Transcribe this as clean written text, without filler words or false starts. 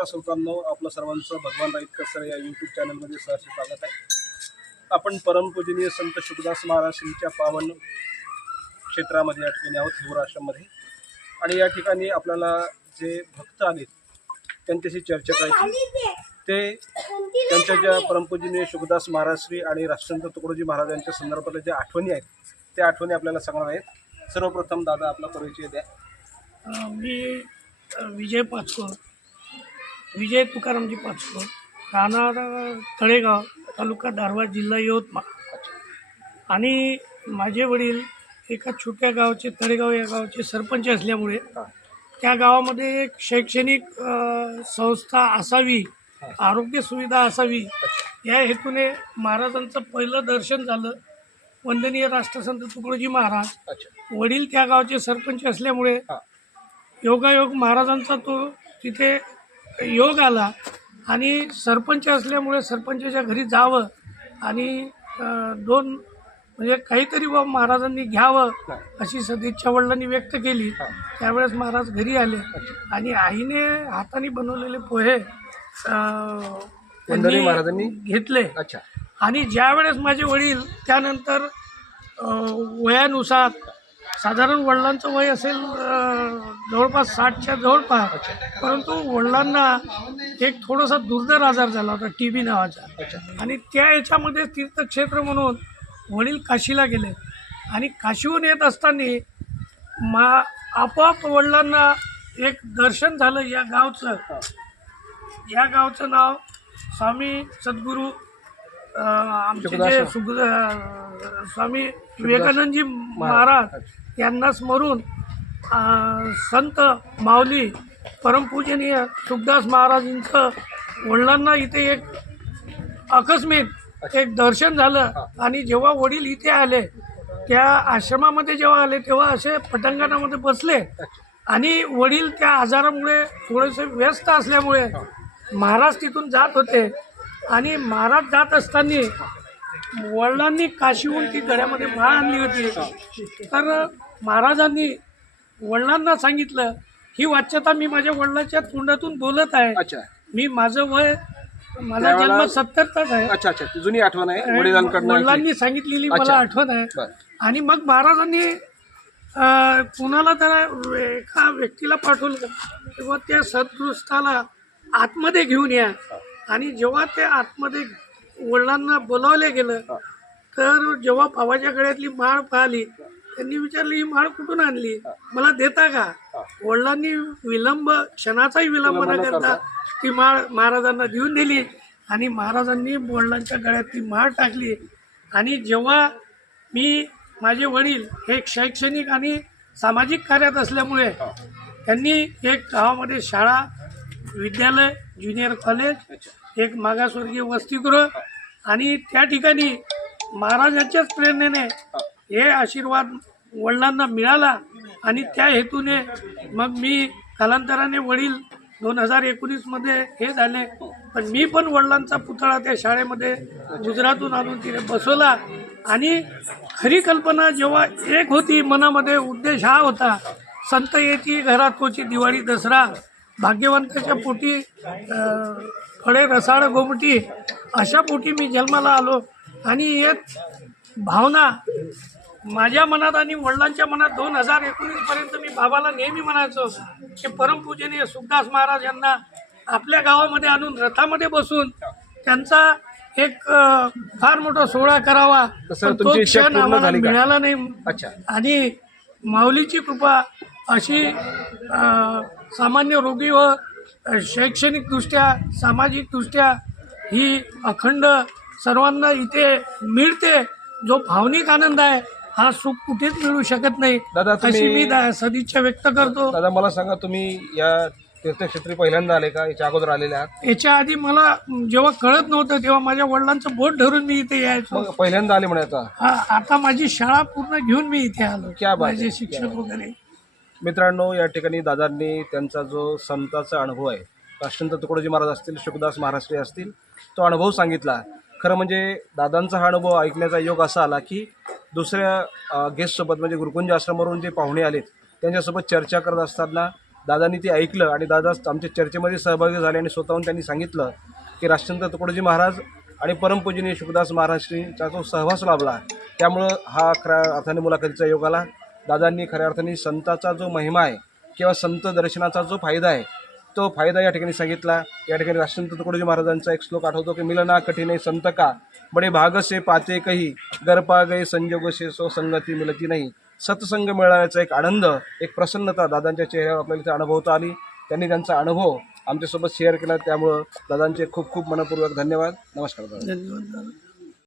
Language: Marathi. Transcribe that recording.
नमस्कार श्रोतांनो, आपलं सर्वांचं भगवान राईतकर सर या यूट्यूब चॅनलमध्ये सहर्ष स्वागत आहे। आपण परमपूजनीय संत शुकदास महाराजांच्या पावन क्षेत्रामध्ये या ठिकाणी आहोत, हिवर आश्रममध्ये। आणि या ठिकाणी आपल्याला जे भक्त आले त्यांच्याशी चर्चा करायची, ते त्यांच्या ज्या परमपूजनीय शुकदास महाराज श्री आणि राष्ट्रसंत तुकडोजी महाराजांच्या संदर्भातल्या ज्या आठवणी आहेत त्या आठवणी आपल्याला सांगणार आहेत। सर्वप्रथम दादा आपला परिचय द्या। मी विजय पाचकोर, विजय तुकारामजी पाचकोर, राहणार तळेगाव, तालुका दारवा, जिल्हा यवतमाळ। आणि माझे वडील एका छोट्या गावाचे, तळेगाव या गावाचे सरपंच असल्यामुळे त्या गावामध्ये एक शैक्षणिक संस्था असावी, आरोग्य सुविधा असावी या हेतूने महाराजांचं पहिलं दर्शन झालं। वंदनीय राष्ट्रसंत तुकडोजी महाराज, वडील त्या गावचे सरपंच असल्यामुळे योगायोग महाराजांचा तो तिथे योग आला आणि सरपंच असल्यामुळे सरपंचाच्या घरी जावं आणि दोन म्हणजे काहीतरी महाराजांनी घ्यावं अशी सदिच्छा वडिलांनी व्यक्त केली। त्यावेळेस महाराज घरी आले आणि आईने हाताने बनवलेले पोहे त्यांनी महाराजांनी घेतले। आणि ज्यावेळेस माझे वडील त्यानंतर वयानुसार साधारण वडिलांचं वय असेल जवळपास 60च्या जवळपास, परंतु वडिलांना एक थोडासा दुर्धर आजार झाला होता, TB नावाचा। आणि त्या याच्यामध्ये तीर्थक्षेत्र म्हणून वडील काशीला गेले आणि काशीहून येत असताना आपोआप वडिलांना एक दर्शन झालं या गावचं। या गावचं नाव स्वामी सद्गुरू आमचे जे स्वामी विवेकानंदजी महाराज यांना स्मरून संत माऊली परमपूजनीय शुकदास महाराजांचं वडिलांना इथे एक आकस्मिक एक दर्शन झालं। आणि जेव्हा वडील इथे आले, त्या आश्रमामध्ये जेव्हा आले तेव्हा असे पटांगणामध्ये बसले आणि वडील त्या आजारामुळे थोडेसे व्यस्त असल्यामुळे महाराज तिथून जात होते आणि महाराज जात असताना वडिलांनी काशीहून ती गळ्यामध्ये माळ आणली होती। तर महाराजांनी वडिलांना सांगितलं, ही वाच्यता मी माझ्या वडिलांच्या तोंडातून बोलत आहे। मी माझं वय, माझा जन्म 70चा आहे। जुनी आठवण आहे, वडिलांनी सांगितलेली मला आठवण आहे। आणि मग महाराजांनी कुणाला तर एका व्यक्तीला पाठवलं तेव्हा त्या सद्गृस्थाला आतमध्ये घेऊन या। आणि जेव्हा ते आतमध्ये वडिलांना बोलावले गेलं तर जेव्हा भावाच्या गळ्यातली माळ पाहिली, त्यांनी विचारली, ही माळ कुठून आणली, मला देता का? वडिलांनी क्षणाचाही विलंब न करता ती माळ महाराजांना देऊन दिली आणि महाराजांनी वडिलांच्या गळ्यात ती माळ टाकली। आणि जेव्हा माझे वडील एक शैक्षणिक आणि सामाजिक कार्यात असल्यामुळे त्यांनी एक गावामध्ये शाळा, विद्यालय, ज्युनियर कॉलेज, एक मागासवर्गीय वसतिगृह आणि त्या ठिकाणी महाराजांच्याच प्रेरणेने हे आशीर्वाद वडिलांना मिळाला। आणि त्या हेतूने मग मी कालांतराने वडील 2019मध्ये हे झाले, पण मी पण वडिलांचा पुतळा त्या शाळेमध्ये गुजरातून आणून तिथे बसवला। आणि खरी कल्पना जेव्हा एक होती मनामध्ये, उद्देश हा होता, संत येती घरात कोची दिवाळी दसरा, भाग्यवंताच्या पोटी फळे रसाळ गोमटी, अशा पोटी मी जन्माला आलो। आणि एक भावना माझ्या मनात आणि वडिलांच्या मनात 2019पर्यंत मी बाबाला नेहमी म्हणायचो की परमपूजनीय शुकदास महाराज यांना आपल्या गावामध्ये आणून रथामध्ये बसून त्यांचा एक फार मोठा सोहळा करावा, पण तो क्षण आम्हाला मिळाला नाही। आणि माऊलीची कृपा अशी सामान्य रोगी व शैक्षणिकदृष्ट्या, सामाजिकदृष्ट्या ही अखंड सर्वांना इथे मिळते। जो भावनिक आनंद आहे हा सुख कुठेच मिळू शकत नाही, अशी मी सदिच्छा व्यक्त करतो। दादा मला सांगा, तुम्ही या तीर्थक्षेत्री पहिल्यांदा आले का, याच्या अगोदर आलेले आहात? याच्या आधी मला जेव्हा कळत नव्हतं तेव्हा माझ्या वडिलांचं बोट धरून मी इथे यायचो। पहिल्यांदा आले म्हणायचं? हा, आता माझी शाळा पूर्ण घेऊन मी इथे आलो, माझे शिक्षक वगैरे। मित्रांनो, या ठिकाणी दादांनी त्यांचा जो संताचा अनुभव आहे, राष्ट्रसंत तुकडोजी महाराज असतील, शुकदास महाराज असतील, तो अनुभव सांगितला। खरं म्हणजे दादांचा हा अनुभव ऐकण्याचा योग असा आला की दुसऱ्या गेस्टसोबत म्हणजे गुरुकुंज आश्रमावरून जे पाहुणे आलेत त्यांच्यासोबत चर्चा करत असताना दादांनी ते ऐकलं आणि दादा आमच्या चर्चेमध्ये सहभागी झाले आणि स्वतःहून त्यांनी सांगितलं की राष्ट्रसंत तुकडोजी महाराज आणि परमपूजनीय शुकदास महाराजश्रींचा जो सहवास लाभला, त्यामुळं हा खऱ्या अर्थाने मुलाखतीचा योग आला. दादांनी खऱ्या अर्थाने संताचा जो महिमा आहे किंवा संत दर्शनाचा जो फायदा आहे तो फायदा या ठिकाणी सांगितला. या ठिकाणी राष्ट्रसंत तुकडोजी महाराजांचा एक श्लोक आठवतो की मिलना कठीण संत का बडे भाग से पाते कही गरपा गए संजोग से सो संगती मिळती नाही. सत्संग मिळाल्याचा एक आनंद, एक प्रसन्नता दादांच्या चेहऱ्यावर आपल्याला इथे अनुभवता आली. त्यांनी त्यांचा अनुभव आमच्यासोबत शेअर केला, त्यामुळं दादांचे खूप खूप मनपूर्वक धन्यवाद. नमस्कार दादा. धन्यवाद.